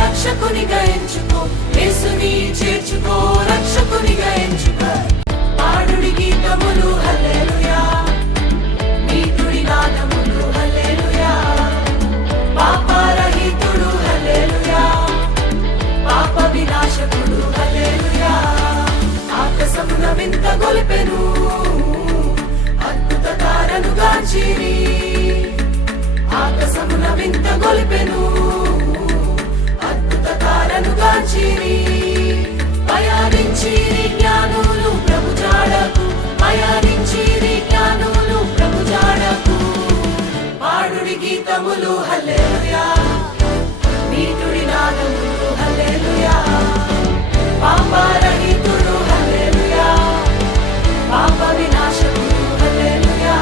రక్షకునిగా ఎంచుకో, యేసుని చేర్చుకో, రక్షకునిగా ఎంచుకో. పాడుడి గీతములు హల్లెలూయా, నీతుడి నాదములు హల్లెలూయా. పాపరహితుడు హల్లెలూయా, పాప వినాశకుడు హల్లెలూయా. ఆకాశమున వింత గొలిపెను, అద్భుత తారను గాంచిరి. ఆకాశమున వింత గొలిపెను, పయానించిరి జ్ఞానులు ప్రభు జాడకు, పయానించిరి జ్ఞానులు ప్రభు జాడకు. పాడుడి గీతములు హల్లెలూయా, నీతుడి నాదములు హల్లెలూయా. పాపరహితుడు హల్లెలూయా, పాప వినాశకుడు హల్లెలూయా.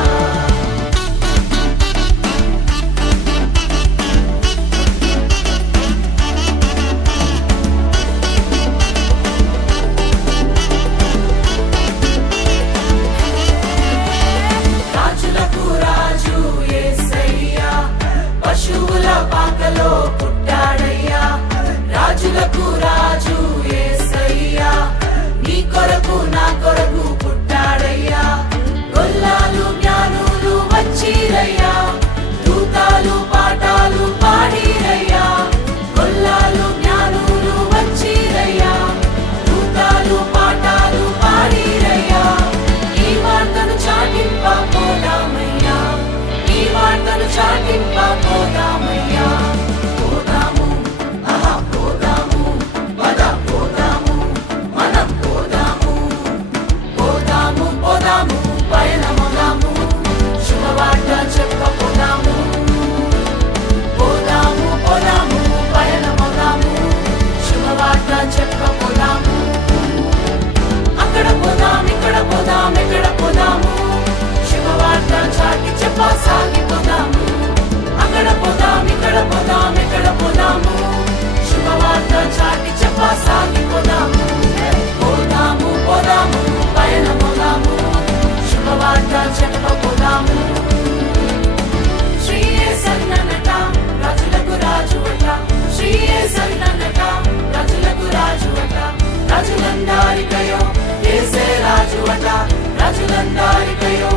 పాకలో పుట్టాడయ్యా, రాజులకు రాజు యేసయ్యా. నీ కొరకు నా కొరకు పుట్టాడయ్యా. గొల్లాలు జ్ఞానులు వచ్చిరయ్యా, దూతాలు పాఠాలు పాడిరయ్యా. గొల్లాలు జ్ఞానులు వచ్చిరయ్యా, దూతాలు పాఠాలు పాడిరయ్యా. ఈ వార్తను చాటింప పోదామయ్యా, ఈ వార్తను చాటింప పోదామయ్యా. పోదాము, ఆహా పోదాము, పద పోదాము, మనం పోదాము. పోదాము పోదాము, పయనమదాము, శుభవార్త చెప్పపోదాము. పోదాము పోదాము, పయనమదాము, శుభవార్త చెప్పపోదాము. అక్కడ పోదాం, ఇక్కడ పోదాం, ఎక్కడ పోదాము, శుభవార్త చాటి చెప్ప సాగిపోదాము. అక్కడ పోదాం, ఇక్కడ పోదాం, ఎక్కడ పోదాము, శుభవార్త చాటి చెప్ప సాగిపోదాము. పోదాము పోదాము, పయనమోదాము, శుభవార్త చెప్పపోదాము. శ్రీ యేసన్ననట, రాజులకు రాజు అట, శ్రీ యేసన్ననట, రాజులకు రాజు అట. రాజులందరికయో యేసే రాజు అట, రాజులందరికయో